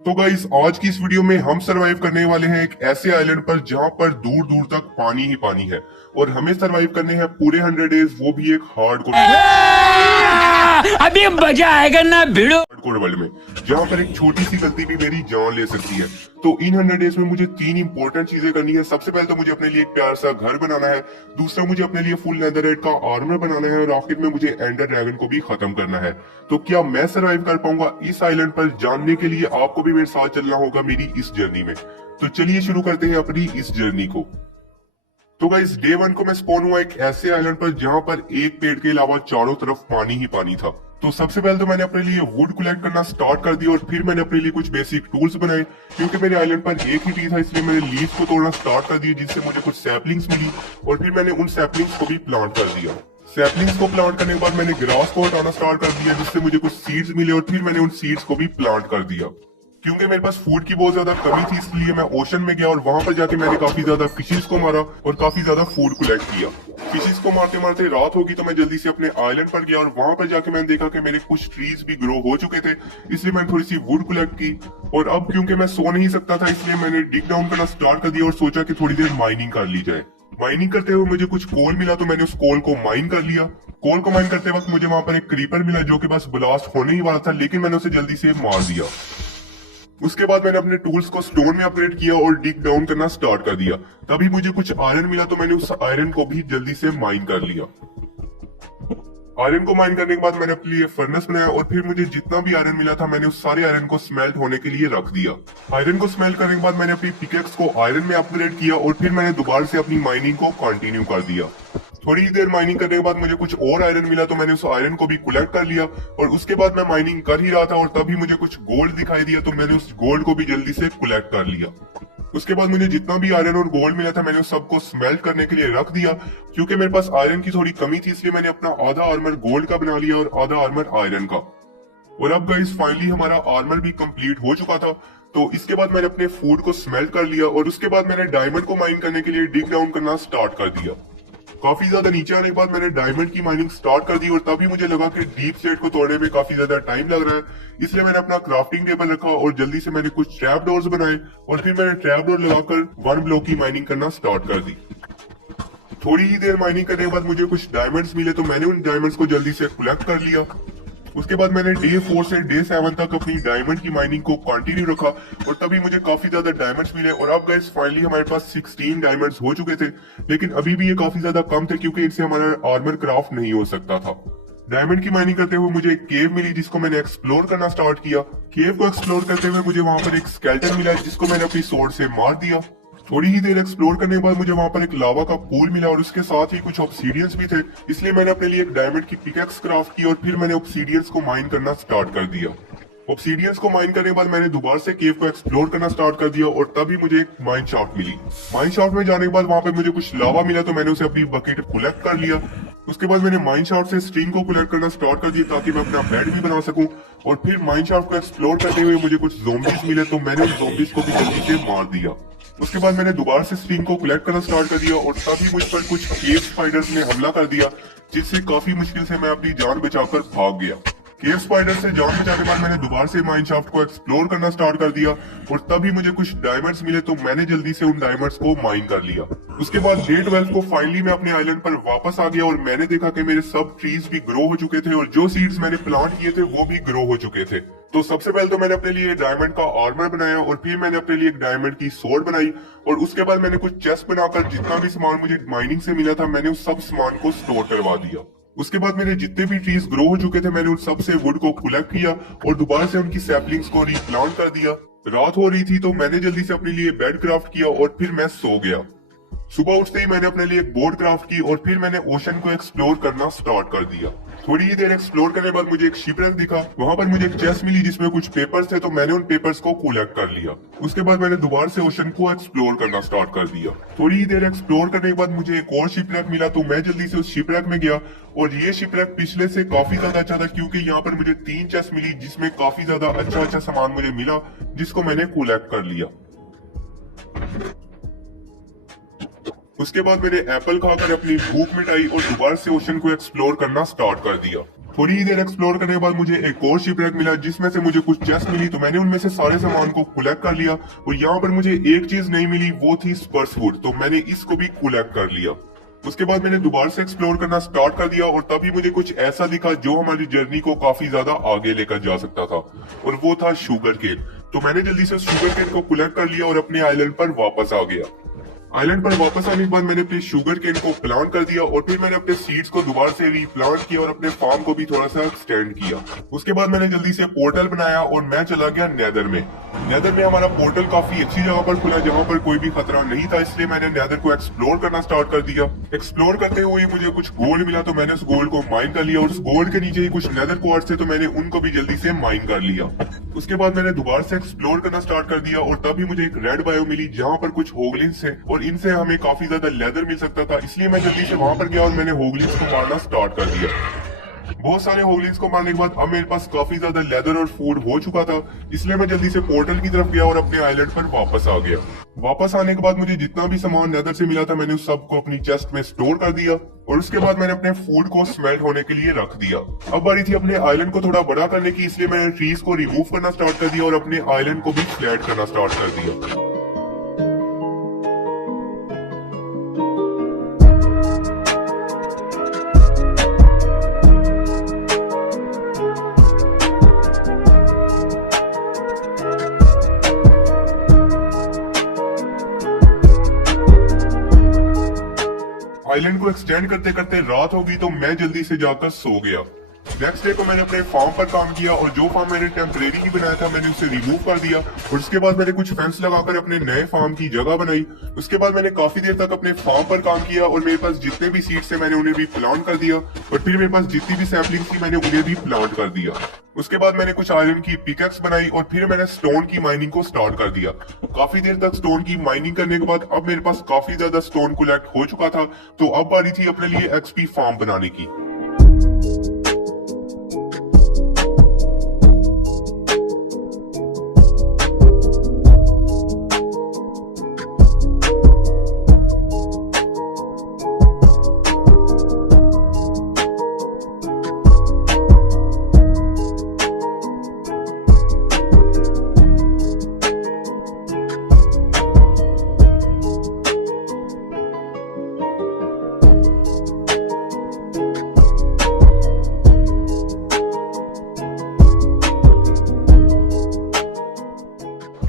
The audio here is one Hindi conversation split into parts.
तो गाइस आज की इस वीडियो में हम सरवाइव करने वाले हैं एक ऐसे आइलैंड पर जहां पर दूर दूर तक पानी ही पानी है और हमें सरवाइव करने हैं पूरे 100 डेज, वो भी एक अभी मजा आएगा ना भिड़ो। हार्डकोर वर्ल्ड में, जहां पर एक छोटी सी गलती भी मेरी जान ले सकती है। तो इन 100 डेज में मुझे 3 इंपॉर्टेंट चीजें करनी है। सबसे पहले तो मुझे अपने लिए एक प्यार सा घर बनाना है, दूसरा मुझे अपने लिए फुल नेदरराइट का आर्मर बनाना है और आखिर में मुझे एंडर ड्रैगन को भी खत्म करना है। तो क्या मैं सरवाइव कर पाऊंगा इस आइलैंड पर, जानने के लिए आपको भी मेरे साथ चलना होगा मेरी इस जर्नी में। तो चलिए शुरू करते हैं अपनी इस जर्नी को। तो गाइस डे 1 को मैं स्पॉन हुआ एक ऐसे आइलैंड पर जहां पर एक पेड़ के अलावा चारों तरफ पानी ही पानी था। तो सबसे पहले तो मैंने अपने लिए वुड कलेक्ट करना स्टार्ट कर दिया और फिर मैंने अपने लिए कुछ बेसिक टूल्स बनाए। क्योंकि मेरे आइलैंड पर एक ही ट्री था इसलिए मैंने लीव्स को तोड़ना स्टार्ट कर दिया, जिससे मुझे कुछ सैपलिंग्स मिली और फिर मैंने उन सैपलिंग्स को भी प्लांट कर दिया। सैपलिंग्स को प्लांट करने के बाद मैंने ग्रास को हटाना स्टार्ट कर दिया, जिससे मुझे कुछ सीड्स मिले और फिर मैंने उन सीड्स को भी प्लांट कर दिया। क्योंकि मेरे पास फूड की बहुत ज्यादा कमी थी इसलिए मैं ओशन में गया और वहां पर जाके मैंने काफी ज्यादा फिशेस को मारा और काफी ज्यादा फूड कलेक्ट किया। फिशेस को मारते मारते रात होगी तो मैं जल्दी से अपने आइलैंड पर गया और वहां पर जाके मैंने देखा कि मेरे कुछ ट्रीज भी ग्रो हो चुके थे, इसलिए मैंने थोड़ी सी वुड कलेक्ट की। और अब क्योंकि मैं सो नहीं सकता था इसलिए मैंने डिग डाउन करना स्टार्ट कर दिया और सोचा कि थोड़ी देर माइनिंग कर ली जाए। माइनिंग करते हुए मुझे कुछ कोल मिला तो मैंने उस कोल को माइन कर लिया। कोल को माइन करते वक्त मुझे वहां पर एक क्रीपर मिला जो कि बस ब्लास्ट होने ही वाला था, लेकिन मैंने उसे जल्दी से मार दिया। उसके बाद मैंने अपने टूल्स को स्टोन में अपग्रेड किया और डिग डाउन करना स्टार्ट कर दिया। तभी मुझे कुछ आयरन मिला तो मैंने उस आयरन को भी जल्दी से माइन कर लिया। आयरन को माइन करने के बाद मैंने अपने लिए फर्नेस बनाया और फिर मुझे जितना भी आयरन मिला था मैंने उस सारे आयरन को स्मेल्ट होने के लिए रख दिया। आयरन को स्मेल्ट करने के बाद मैंने अपनी पिकेक्स को आयरन में अपग्रेड किया और फिर मैंने दोबारा से अपनी माइनिंग को कंटिन्यू कर दिया। थोड़ी देर माइनिंग करने के बाद मुझे कुछ और आयरन मिला तो मैंने उस आयरन को भी कलेक्ट कर लिया और उसके बाद मैं माइनिंग कर ही रहा था और तभी मुझे कुछ गोल्ड दिखाई दिया तो मैंने उस गोल्ड को भी जल्दी से कलेक्ट कर लिया। उसके बाद मुझे जितना भी आयरन और गोल्ड मिला था मैंने उस सबको स्मेल्ट करने के लिए रख दिया। क्योंकि मेरे पास आयरन की थोड़ी कमी थी इसलिए मैंने अपना आधा आर्मर गोल्ड का बना लिया और आधा आर्मर आयरन का। और अब गाइस फाइनली हमारा आर्मर भी कंप्लीट हो चुका था। तो इसके बाद मैंने अपने फूड को स्मेल्ट कर लिया और उसके बाद मैंने डायमंड को माइन करने के लिए डिग डाउन करना स्टार्ट कर दिया। काफी ज्यादा नीचे आने के बाद मैंने डायमंड की माइनिंग स्टार्ट कर दी और तभी मुझे लगा कि डीप स्लेट को तोड़ने में काफी ज्यादा टाइम लग रहा है, इसलिए मैंने अपना क्राफ्टिंग टेबल रखा और जल्दी से मैंने कुछ ट्रैप डोर्स बनाए और फिर मैंने ट्रैप डोर लगाकर 1 ब्लॉक की माइनिंग करना स्टार्ट कर दी। थोड़ी ही देर माइनिंग करने के बाद मुझे कुछ डायमंड्स मिले तो मैंने उन डायमंड्स को जल्दी से कलेक्ट कर लिया। उसके बाद मैंने डे 4 से डे 7 तक अपनी डायमंड की माइनिंग को कंटिन्यू रखा और तभी मुझे काफी ज्यादा डायमंड्स मिले और अब गाइस फाइनली हमारे पास 16 डायमंड्स हो चुके थे। लेकिन अभी भी ये काफी ज्यादा कम थे क्योंकि इनसे हमारा आर्मर क्राफ्ट नहीं हो सकता था। डायमंड की माइनिंग करते हुए मुझे एक केव मिली जिसको मैंने एक्सप्लोर करना स्टार्ट किया। केव को एक्सप्लोर करते हुए मुझे वहां पर एक स्केलेटन मिला जिसको मैंने अपनी स्वॉर्ड से मार दिया। थोड़ी ही देर एक्सप्लोर करने के बाद मुझे वहां पर एक लावा का पूल मिला और उसके साथ ही कुछ ऑब्सीडियंस भी थे, इसलिए मैंने अपने लिए एक डायमंड की पिकेक्स क्राफ्ट की और फिर मैंने ऑब्सीडियंस को माइन करना स्टार्ट कर दिया। ऑब्सीडियंस को माइन करने के बाद मैंने दोबारा से केव को एक्सप्लोर करना स्टार्ट कर दिया और तभी मुझे एक माइन शाफ्ट मिली। माइन शाफ्ट में जाने के बाद वहां पे मुझे कुछ लावा मिला तो मैंने उसे अपनी बकेट कलेक्ट कर लिया। उसके बाद मैंने माइन शाफ्ट से स्ट्रिंग को कलेक्ट करना स्टार्ट कर दिया ताकि मैं अपना बेड भी बना सकूं और फिर माइन शाफ्ट को एक्सप्लोर करते हुए मुझे कुछ ज़ॉम्बीज मिले तो मैंने उन ज़ॉम्बीज को भी जल्दी से मार दिया। उसके बाद मैंने दोबारा से स्ट्रिंग को कलेक्ट करना स्टार्ट कर दिया और तभी मुझ पर कुछ केव स्पाइडर्स ने हमला कर दिया, जिससे काफी मुश्किल से मैं अपनी जान बचाकर भाग गया। केव स्पाइडर से जान बचाने के बाद मैंने दोबारा से माइन शाफ्ट को एक्सप्लोर करना स्टार्ट कर दिया और तभी मुझे कुछ डायमंड्स मिले तो मैंने जल्दी से उन डायमंड्स को माइन कर लिया। उसके बाद डे 12 को फाइनली मैं अपने आइलैंड पर वापस आ गया और मैंने देखा कि मेरे सब ट्रीज भी ग्रो हो चुके थे और जो सीड्स मैंने प्लांट किए थे वो भी ग्रो हो चुके थे। तो सबसे पहले तो मैंने अपने लिए डायमंड का आर्मर बनाया और फिर मैंने अपने लिए एक डायमंड की सोर्ड बनाई और उसके बाद मैंने कुछ चेस्ट बनाकर जितना भी सामान मुझे माइनिंग से मिला था मैंने उस सब सामान को स्टोर करवा दिया। उसके बाद मेरे जितने भी ट्रीज ग्रो हो चुके थे मैंने उन सब से वुड को कलेक्ट किया और दोबारा से उनकी सैपलिंग्स को रीप्लांट कर दिया। रात हो रही थी तो मैंने जल्दी से अपने लिए बेड क्राफ्ट किया और फिर मैं सो गया। सुबह उठते ही मैंने अपने लिए एक बोट क्राफ्ट की और फिर मैंने ओशन को एक्सप्लोर करना स्टार्ट कर दिया। थोड़ी ही देर एक्सप्लोर करने के बाद मुझे एक शिपरेक दिखा। वहां पर मुझे एक चेस्ट मिली जिसमें कुछ पेपर्स थे तो मैंने उन पेपर्स को कलेक्ट कर लिया। उसके बाद मैंने दोबारा से ओशन को एक्सप्लोर करना स्टार्ट कर दिया। थोड़ी ही देर एक्सप्लोर करने के बाद मुझे एक और शिपरेक मिला तो मैं जल्दी से उस शिपरेक में गया और ये शिपरेक पिछले से काफी ज्यादा अच्छा था क्योंकि यहाँ पर मुझे 3 चेस्ट मिली जिसमें काफी ज्यादा अच्छा सामान मुझे मिला जिसको मैंने कलेक्ट कर लिया। उसके बाद मैंने एप्पल खाकर अपनी भूख मिटाई और दोबारा से ओशन को एक्सप्लोर करना स्टार्ट कर दिया। थोड़ी ही देर एक्सप्लोर करने के बाद मुझे एक और शिपरेक मिला जिसमें से मुझे कुछ चेस्ट मिली, तो मैंने उनमें से सारे सामान को कलेक्ट कर लिया। और यहाँ पर मुझे एक चीज नहीं मिली, वो थी स्पर्स वुड, तो मैंने इसको भी कलेक्ट कर लिया। उसके बाद मैंने दोबारा से एक्सप्लोर करना स्टार्ट कर दिया और तभी मुझे कुछ ऐसा दिखा जो हमारी जर्नी को काफी ज्यादा आगे लेकर जा सकता था, और वो था शुगर केन। तो मैंने जल्दी से शुगर केन को कलेक्ट कर लिया और अपने आइलैंड पर वापस आ गया। आइलैंड पर वापस आने के बाद मैंने अपने शुगर केन को प्लांट कर दिया और फिर मैंने अपने सीड्स को दोबारा से रीप्लांट किया और अपने फार्म को भी थोड़ा सा एक्सटेंड किया। उसके बाद मैंने जल्दी से पोर्टल बनाया और मैं चला गया नेदर में। नेदर में हमारा पोर्टल काफी अच्छी जगह पर खुला जहाँ पर कोई भी खतरा नहीं था, इसलिए मैंने नेदर को एक्सप्लोर करना स्टार्ट कर दिया। एक्सप्लोर करते हुए मुझे कुछ गोल्ड मिला, तो मैंने उस गोल्ड को माइन कर लिया और उस गोल्ड के नीचे ही कुछ नेदर क्वार्ट्ज थे, तो मैंने उनको भी जल्दी से माइन कर लिया। उसके बाद मैंने दोबारा से एक्सप्लोर करना स्टार्ट कर दिया और तभी मुझे एक रेड बायो मिली जहाँ पर कुछ होगलिन्स थे और इनसे हमें काफी ज्यादा लेदर मिल सकता था, इसलिए मैं जल्दी से वहां पर गया और मैंने होगलिन्स को मारना स्टार्ट कर दिया। बहुत सारे होगलिन्स को मारने के बाद अब मेरे पास काफी ज्यादा लेदर और फूड हो चुका था, इसलिए मैं जल्दी से पोर्टल की तरफ गया और अपने आइलैंड पर वापस आ गया। वापस आने के बाद मुझे जितना भी सामान नेदर से मिला था मैंने उस सब को अपनी चेस्ट में स्टोर कर दिया और उसके बाद मैंने अपने फूड को स्मेल्ट होने के लिए रख दिया। अब बारी थी अपने आइलैंड को थोड़ा बड़ा करने की, इसलिए मैंने ट्रीज को रिमूव करना स्टार्ट कर दिया और अपने आइलैंड को भी फ्लैट करना स्टार्ट कर दिया। आइलैंड को एक्सटेंड करते करते रात हो गई, तो मैं जल्दी से जाकर सो गया। नेक्स्ट डे को मैंने अपने फार्म पर काम किया और जो फार्म मैंने टेम्परेरी ही बनाया था मैंने उसे रिमूव कर दिया और उसके बाद मैंने कुछ फेंस लगाकर अपने नए फार्म की जगह बनाई। उसके बाद मैंने काफी देर तक अपने फार्म पर काम किया और मेरे पास जितने भी सीड्स थे मैंने उन्हें भी प्लांट कर दिया और फिर मेरे पास जितनी भी सैपलिंग्स थी मैंने उन्हें भी प्लांट कर दिया। उसके बाद मैंने कुछ आयरन की पिकैक्स बनाई और फिर मैंने स्टोन की माइनिंग को स्टार्ट कर दिया। काफी देर तक स्टोन की माइनिंग करने के बाद अब मेरे पास काफी ज्यादा स्टोन कलेक्ट हो चुका था, तो अब बारी थी अपने लिए एक्सपी फार्म बनाने की।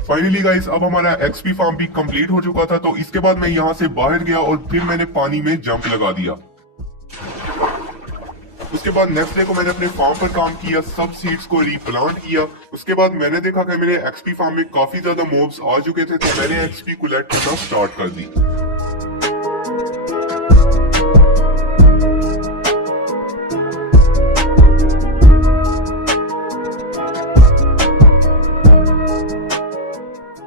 फाइनली गाइस अब हमारा एक्सपी फार्म भी कंप्लीट हो चुका था, तो इसके बाद मैं यहाँ से बाहर गया और फिर मैंने पानी में जंप लगा दिया। उसके बाद नेक्स्ट डे को मैंने अपने फार्म पर काम किया, सब सीड्स को रीप्लांट किया। उसके बाद मैंने देखा कि मेरे एक्सपी फार्म में काफी ज्यादा मॉब्स आ चुके थे, तो मैंने एक्सपी कलेक्ट करना स्टार्ट कर दी।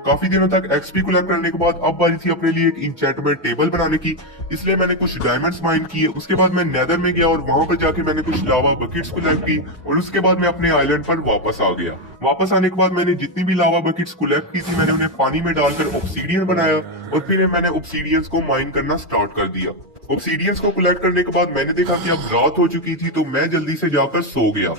काफी दिनों तक एक्सपी कलेक्ट करने के बाद अब बारी थी अपने लिए एक इंचेंटमेंट टेबल बनाने की, इसलिए मैंने कुछ डायमंड्स माइन किए। उसके बाद मैं नेदर में गया और वहां पर जाके मैंने कुछ लावा बकेट्स कलेक्ट की और उसके बाद मैं अपने आइलैंड पर वापस आ गया। वापस आने के बाद मैंने जितनी भी लावा बकेट्स कलेक्ट की थी मैंने उन्हें पानी में डालकर ऑब्सीडियन बनाया और फिर मैंने ऑब्सीडियंस को माइन करना स्टार्ट कर दिया। ऑब्सीडियंस को कलेक्ट करने के बाद मैंने देखा कि अब रात हो चुकी थी, तो मैं जल्दी से जाकर सो गया।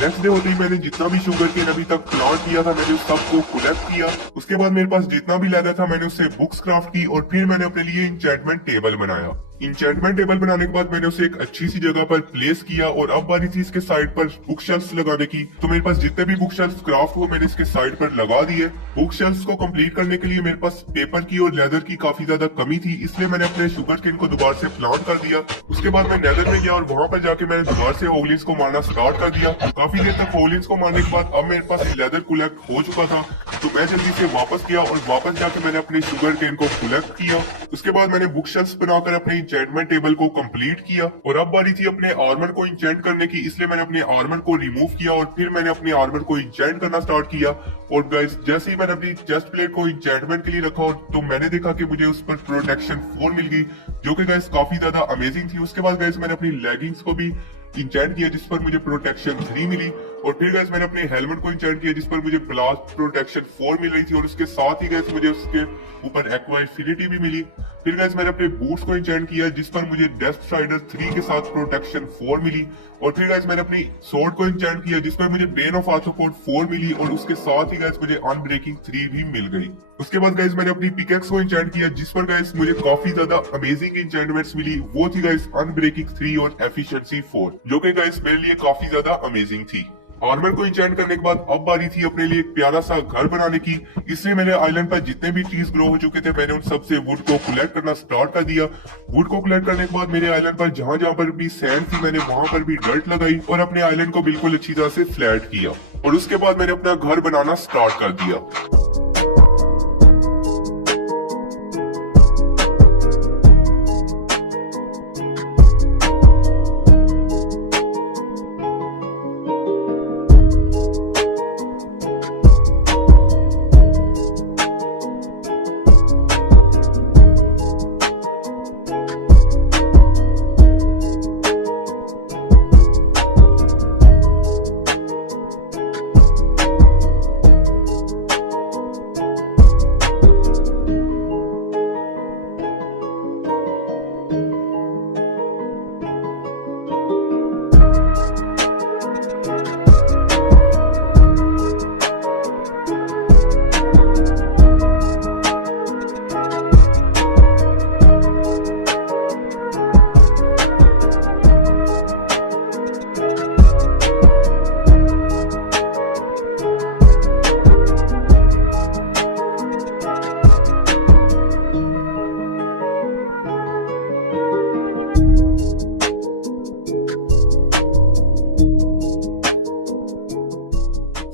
नेक्स्ट डे होते ही मैंने जितना भी शुगर केन अभी तक प्लांट किया था मैंने उस सबको कलेक्ट किया। उसके बाद मेरे पास जितना भी लेदर था मैंने उससे बुक्स क्राफ्ट की और फिर मैंने अपने लिए इंचेंटमेंट टेबल बनाया। इंचेंटमेंट टेबल बनाने के बाद मैंने उसे एक अच्छी सी जगह पर प्लेस किया और अब बारी थी इसके साइड पर बुक शेल्फ्स लगाने की, तो मेरे पास जितने भी बुक शेल्फ्स क्राफ्ट हुए मैंने इसके साइड पर लगा दिए। बुक शेल्फ्स को कंप्लीट करने के लिए मेरे पास पेपर की और लेदर की काफी ज्यादा कमी थी, इसलिए मैंने अपने शुगर केन को दोबारा से प्लांट कर दिया। उसके बाद मैं नेदर में गया और वहां पर जाके मैंने दोबारा से होगलिन्स को मारना स्टार्ट कर दिया। काफी देर तक होगलिन्स को मारने के बाद अब मेरे पास लेदर कलेक्ट हो चुका था, तो मैं जल्दी से वापस गया और वापस जाके मैंने अपने शुगर केन को कलेक्ट किया। उसके बाद मैंने बुक शेल्फ्स बनाकर अपने इंचेंटमेंट टेबल को कंप्लीट किया और अब बारी थी अपने आर्मर को इंचेंट करने की, इसलिए मैंने अपने आर्मर को रिमूव किया और फिर मैंने अपने आर्मर को इंचेंट करना स्टार्ट किया। और गाइस जैसे ही मैंने अपनी चेस्ट प्लेट को इंचेंटमेंट के लिए रखा और तो मैंने देखा कि मुझे उस पर प्रोटेक्शन 4 मिल गई, जो कि गाइस काफी ज्यादा अमेजिंग थी। उसके बाद गाइस मैंने अपनी लेगिंग्स को भी इंचेंट किया जिस पर मुझे प्रोटेक्शन 3 मिली और फिर गाइस मैंने अपने हेलमेट को इंचेंट किया जिस पर मुझे ब्लास्ट प्रोटेक्शन 4 मिल रही थी और उसके साथ ही गाइस मुझे उसके ऊपर एक्वा इंफिनिटी भी मिली। फिर गाइस मैंने अपने बूट्स को इंचेंट किया जिस पर मुझे डेस्क स्ट्राइडर 3 के साथ प्रोटेक्शन 4 मिली। और फिर गाइस मैंने अपनी सोर्ड को इंचेंट किया जिस पर मुझे बेन ऑफ आर्थ्रोपोड 4 मिली और उसके साथ ही गाइस मुझे अनब्रेकिंग 3 भी मिल गई। उसके बाद गाइस मैंने अपनी पिकेक्स को इंचेंट किया जिस पर गाइस मुझे काफी ज्यादा अमेजिंग इंचेंटमेंट्स मिली। वो थी गाइस अनब्रेकिंग 3 और एफिशिएंसी 4, जो कि गाइस मेरे लिए काफी ज्यादा अमेजिंग थी। आर्मर को इंचेंट करने के बाद अब बारी थी अपने लिए एक प्यारा सा घर बनाने की। इसलिए मेरे आइलैंड पर जितने भी ट्रीज ग्रो हो चुके थे मैंने उन सबसे वुड को कलेक्ट करना स्टार्ट कर दिया। वुड को कलेक्ट करने के बाद मेरे आइलैंड पर जहां जहां पर भी सैंड थी मैंने वहां पर भी डर्ट लगाई और अपने आइलैंड को बिल्कुल अच्छी तरह से फ्लैट किया। और उसके बाद मैंने अपना घर बनाना स्टार्ट कर दिया।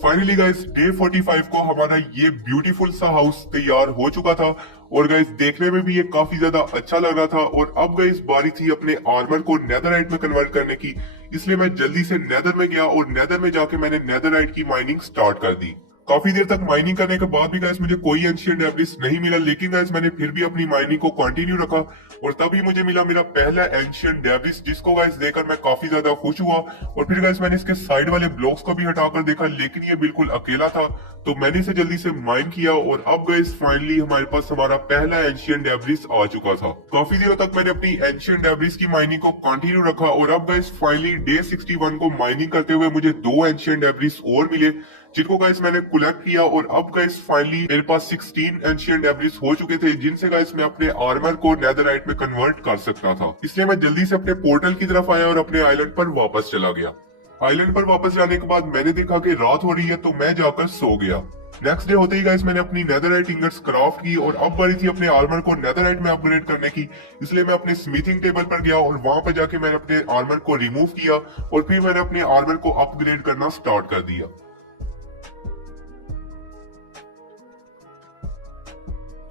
फाइनली गाइस डे 45 को हमारा ये ब्यूटीफुल सा हाउस तैयार हो चुका था और गाइस देखने में भी ये काफी ज्यादा अच्छा लग रहा था। और अब गाइस बारी थी अपने आर्मर को नेदरराइट में कन्वर्ट करने की। इसलिए मैं जल्दी से नेदर में गया और नेदर में जाके मैंने नेदरराइट की माइनिंग स्टार्ट कर दी। काफी देर तक माइनिंग करने के बाद भी गाइस मुझे कोई एंशिएंट डेब्रिस नहीं मिला, लेकिन गाइस मैंने फिर भी अपनी माइनिंग को कंटिन्यू रखा और तभी मुझे मिला मेरा पहला एंशिएंट डेब्रिस, जिसको गाइस देखकर मैं काफी ज्यादा खुश हुआ। और फिर गाइस मैंने इसके साइड वाले ब्लॉक्स को भी हटाकर देखा, लेकिन ये बिल्कुल अकेला था, तो मैंने इसे जल्दी से माइन किया और अब गाइस फाइनली हमारे पास हमारा पहला एंशिएंट डेब्रिस आ चुका था। काफी देर तक मैंने अपनी एंशिएंट डेब्रिस की माइनिंग को कंटिन्यू रखा और अब गाइस फाइनली डे 61 को माइनिंग करते हुए मुझे 2 एंशिएंट डेब्रिस और मिले, जिनको गाइस मैंने कलेक्ट किया। और अब गाइस फाइनली मेरे पास 16 एंशिएंट डेब्रिस हो चुके थे, जिनसे गाइस मैं अपने आर्मर को नेदरराइट में कन्वर्ट कर सकता था। इसलिए मैं जल्दी से अपने पोर्टल की तरफ आया और अपने आइलैंड पर वापस चला गया। आइलैंड पर वापस जाने के बाद मैंने देखा कि रात हो रही है, तो मैं जाकर सो गया। नेक्स्ट डे होते ही गाइस मैंने अपनी नेदरराइट इंगट्स क्राफ्ट की और अब बारी थी अपने आर्मर को नेदरराइट में अपग्रेड करने की। इसलिए मैं अपने स्मिथिंग टेबल पर गया और वहां पर जाके मैंने अपने आर्मर को रिमूव किया और फिर मैंने अपने आर्मर को अपग्रेड करना स्टार्ट कर दिया।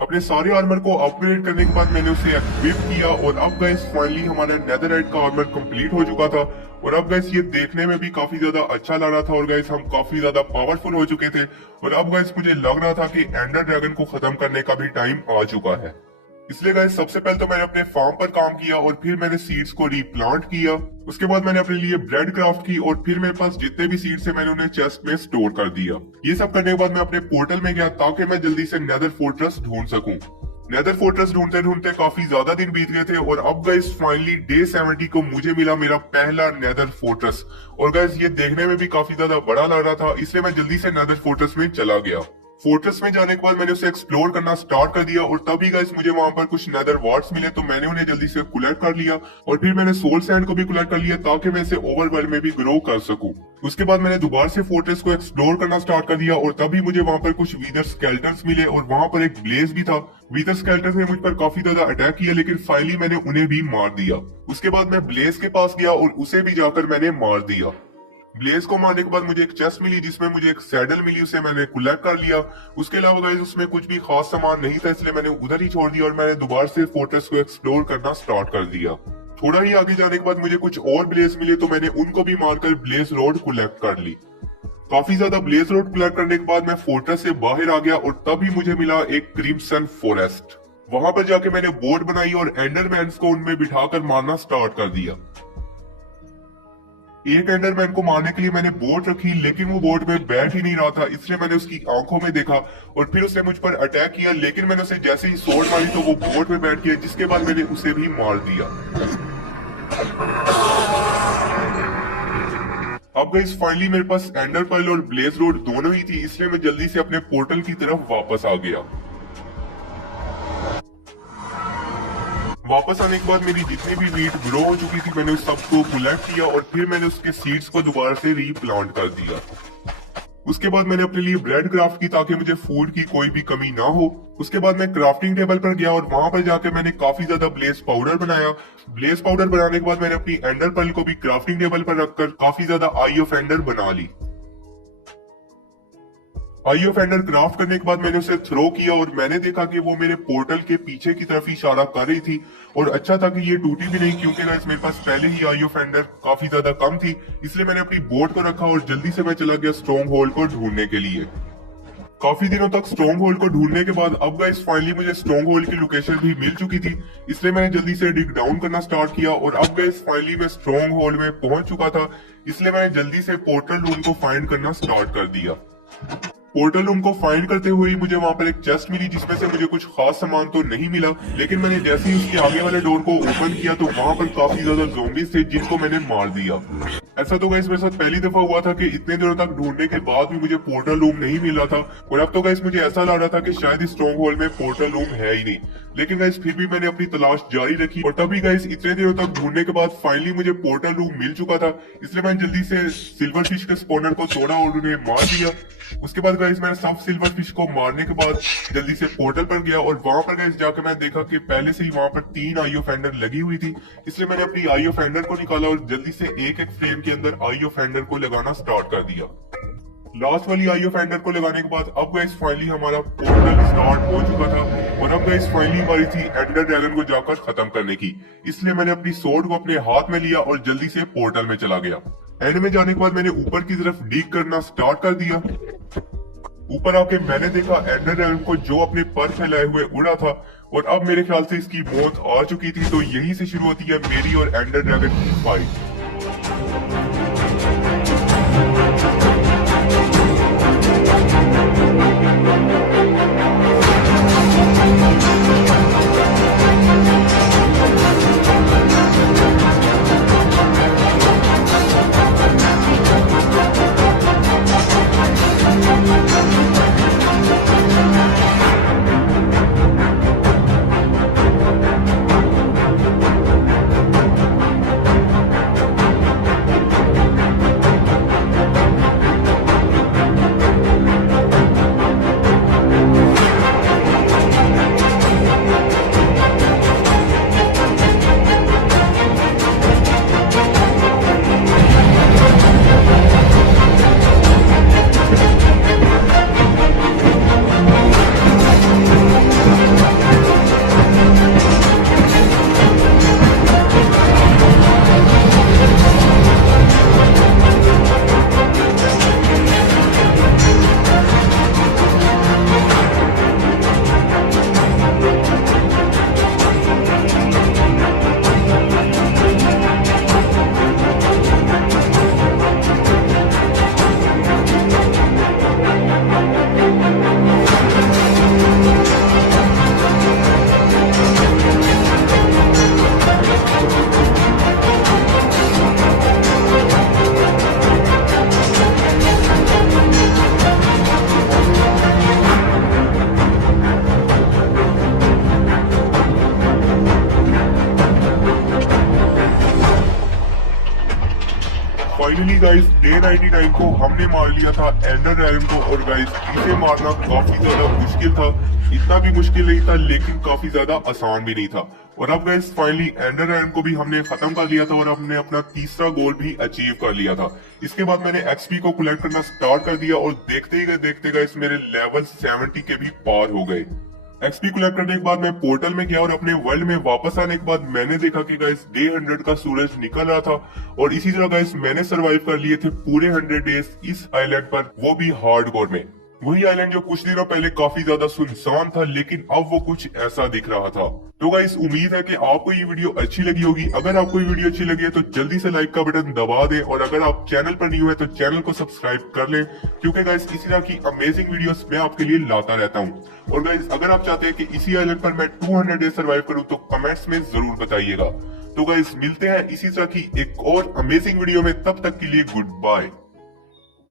अपने सारे आर्मर को अपग्रेड करने के बाद मैंने उसे एक्टिवेट किया और अब गाइस फाइनली हमारा नेदरराइट का आर्मर कंप्लीट हो चुका था। और अब गाइस ये देखने में भी काफी ज्यादा अच्छा लग रहा था और गाइस हम काफी ज्यादा पावरफुल हो चुके थे। और अब गाइस मुझे लग रहा था कि एंडर ड्रैगन को खत्म करने का भी टाइम आ चुका है। इसलिए गाइस सबसे पहले तो मैंने अपने फार्म पर काम किया और फिर मैंने सीड्स को रीप्लांट किया। उसके बाद मैंने अपने लिए ब्रेड क्राफ्ट की और फिर मेरे पास जितने भी सीड्स थे मैंने उन्हें चेस्ट में स्टोर कर दिया। ये सब करने के बाद मैं अपने पोर्टल में गया ताकि मैं जल्दी से नेदर फोर्ट्रेस ढूंढ सकूं। नेदर फोर्ट्रेस ढूंढते ढूंढते काफी ज्यादा दिन बीत गए थे और अब गाइस फाइनली डे 70 को मुझे मिला मेरा पहला नेदर फोर्ट्रेस। और गाइस ये देखने में भी काफी ज्यादा बड़ा लग रहा था, इसलिए मैं जल्दी से नेदर फोर्ट्रेस में चला गया। फोर्ट्रेस में जाने के बाद मैंने उसे एक्सप्लोर करना स्टार्ट कर दिया और तभी गाइस मुझे वहां पर कुछ नेदर वार्ड्स मिले, तो मैंने उन्हें जल्दी से कलेक्ट कर लिया और फिर मैंने सोल सैंड को भी कलेक्ट कर लिया ताकि मैं इसे ओवरवर्ल्ड में भी ग्रो कर सकूं। उसके बाद मैंने दोबारा से फोर्ट्रेस को एक्सप्लोर करना स्टार्ट कर दिया और तभी मुझे वहां पर कुछ वीदर स्केल्टन्स मिले और वहां पर एक ब्लेज भी था। वीदर स्केल्टन्स ने मुझ पर काफी ज्यादा अटैक किया, लेकिन फाइनली मैंने उन्हें भी मार दिया। उसके बाद मैं ब्लेज के पास गया और उसे भी जाकर मैंने मार दिया। ब्लेज को मारने के बाद मुझे एक चेस्ट मिली जिसमें मुझे एक सैडल मिली, उसे मैंने कलेक्ट कर लिया। उसके अलावा गाइस उसमें कुछ भी खास सामान नहीं था, इसलिए मैंने उधर ही छोड़ दिया और मैंने दोबारा से फोर्ट्रेस को एक्सप्लोर करना स्टार्ट कर दिया। थोड़ा ही आगे जाने के बाद मुझे कुछ और ब्लेज मिले, तो मैंने उनको भी मारकर ब्लेज रोड कलेक्ट कर ली। काफी ज्यादा ब्लेज रोड कलेक्ट करने के बाद मैं फोर्ट्रेस से बाहर आ गया और तभी मुझे मिला एक क्रिम्सन फॉरेस्ट। वहां पर जाके मैंने बोट बनाई और एंडरमैन्स को उनमें बिठाकर मारना स्टार्ट कर दिया। एक एंडरमैन को मारने के लिए मैंने बोट रखी, लेकिन वो बोट में बैठ ही नहीं रहा था, इसलिए मैंने उसकी आंखों में देखा और फिर उसने मुझ पर अटैक किया। लेकिन मैंने उसे जैसे ही स्वॉर्ड मारी तो वो बोट में बैठ गया, जिसके बाद मैंने उसे भी मार दिया। अब गाइस फाइनली मेरे पास एंडर पर्ल और ब्लेज रोड दोनों ही थी, इसलिए मैं जल्दी से अपने पोर्टल की तरफ वापस आ गया। वापस आने के बाद मेरी जितनी भी वीट ग्रो हो चुकी थी मैंने उस सबको कलेक्ट किया और फिर मैंने उसके सीड्स को दोबारा से रीप्लांट कर दिया। उसके बाद मैंने अपने लिए ब्रेड क्राफ्ट की ताकि मुझे फूड की कोई भी कमी ना हो। उसके बाद मैं क्राफ्टिंग टेबल पर गया और वहां पर जाकर मैंने काफी ज्यादा ब्लेज पाउडर बनाया। ब्लेज पाउडर बनाने के बाद मैंने अपनी एंडर पर्ल को भी क्राफ्टिंग टेबल पर रखकर काफी ज्यादा आई ऑफ एंडर बना ली। आई ऑफ एंडर क्राफ्ट करने के बाद मैंने उसे थ्रो किया और मैंने देखा कि वो मेरे पोर्टल के पीछे की तरफ इशारा कर रही थी और अच्छा था कि ये टूटी भी नहीं, क्योंकि गाइस मेरे पास पहले ही आई ऑफ एंडर काफी ज्यादा कम थी। इसलिए मैंने अपनी बोट को रखा और जल्दी से मैं चला गया स्ट्रॉन्ग होल्ड को ढूंढने के लिए। काफी दिनों तक स्ट्रॉन्ग होल्ड को ढूंढने के बाद अब गाइस फाइनली मुझे स्ट्रॉन्ग होल्ड की लोकेशन भी मिल चुकी थी, इसलिए मैंने जल्दी से डिग डाउन करना स्टार्ट किया और अब गाइस फाइनली मैं स्ट्रॉन्ग होल्ड में पहुंच चुका था, इसलिए मैंने जल्दी से पोर्टल रूम को फाइंड करना स्टार्ट कर दिया। पोर्टल रूम को फाइंड करते हुए ही मुझे वहां पर एक चेस्ट मिली, जिसमें से मुझे कुछ खास सामान तो नहीं मिला, लेकिन मैंने जैसे ही उसके आगे वाले डोर को ओपन किया तो वहां पर काफी ज्यादा ज़ॉम्बीज़ थे जिनको मैंने मार दिया। ऐसा तो गाइस मेरे साथ पहली दफा हुआ था कि इतने दिनों तक ढूंढने के बाद भी मुझे पोर्टल रूम नहीं मिला था और अब तो गाइस मुझे ऐसा लग रहा था कि शायद इस स्ट्रॉन्ग होल्ड में पोर्टल रूम है ही नहीं। लेकिन गाइस फिर भी मैंने अपनी तलाश जारी रखी और तभी गाइस इतने दिनों तक ढूंढने के बाद फाइनली मुझे पोर्टल रूम मिल चुका था, इसलिए मैंने जल्दी से सिल्वर फिश के स्पॉनर को तोड़ा और उन्हें मार दिया। उसके बाद गाइस मैंने सब सिल्वर फिश को मारने के बाद जल्दी से पोर्टल पर गया और वहां पर गाइस जाकर मैंने देखा कि पहले से ही वहां पर 3 आई ऑफ एंडर लगी हुई थी, इसलिए मैंने अपनी आई ऑफ एंडर को निकाला और जल्दी से एक एक फ्रेम के अंदर आई ऑफ एंडर को लगाना स्टार्ट कर दिया। लास्ट वाली आई ऑफ एंडर को लगाने के बाद अब गाइस फाइनली हमारा पोर्टल स्टार्ट हो चुका था और अब गाइस फाइनली हमारी थी एंडर ड्रैगन को जाकर खत्म करने की, इसलिए मैंने अपनी सोर्ड को अपने हाथ में लिया और जल्दी से पोर्टल में चला गया। एंड में जाने के बाद मैंने ऊपर की तरफ डीग करना स्टार्ट कर दिया। ऊपर आके मैंने देखा एंडर ड्रैगन को जो अपने पर फैलाए हुए उड़ा था और अब मेरे ख्याल से इसकी मौत आ चुकी थी, तो यहीं से शुरू होती है मेरी और एंडर ड्रैगन की फाइट। फाइनली गाइस डे 99 को हमने मार लिया था एंडर ड्रैगन को और गाइस इसे मारना काफी ज्यादा मुश्किल था। इतना भी मुश्किल नहीं था लेकिन काफी ज्यादा आसान भी नहीं था। और अब गाइस फाइनली एंडर ड्रैगन को भी हमने खत्म कर लिया था और हमने अपना तीसरा गोल भी अचीव कर लिया था। इसके बाद मैंने एक्सपी को कलेक्ट करना स्टार्ट कर दिया और देखते ही देखते गाइस मेरे लेवल 70 के भी पार हो गए। एक्सपी कलेक्ट करने के बाद मैं पोर्टल में गया और अपने वर्ल्ड में वापस आने के बाद मैंने देखा कि गाइस डे 100 का सूरज निकल रहा था और इसी तरह गाइस मैंने सरवाइव कर लिए थे पूरे 100 डेज इस आइलैंड पर, वो भी हार्डकोर में। वही आइलैंड जो कुछ दिनों पहले काफी ज्यादा सुनसान था, लेकिन अब वो कुछ ऐसा दिख रहा था। तो गाइस उम्मीद है कि आपको ये वीडियो अच्छी लगी होगी। अगर आपको ये वीडियो अच्छी लगी है तो जल्दी से लाइक का बटन दबा दें, और अगर आप चैनल पर न्यू है तो चैनल को सब्सक्राइब कर लें, क्योंकि गाइस इसी तरह की अमेजिंग वीडियोस मैं आपके लिए लाता रहता हूँ। और गाइस अगर आप चाहते हैं कि इसी आइलैंड पर मैं 200 डेज सर्वाइव करूँ तो कमेंट्स में जरूर बताइएगा। तो गाइस मिलते हैं इसी तरह की एक और अमेजिंग वीडियो में, तब तक के लिए गुड बाय।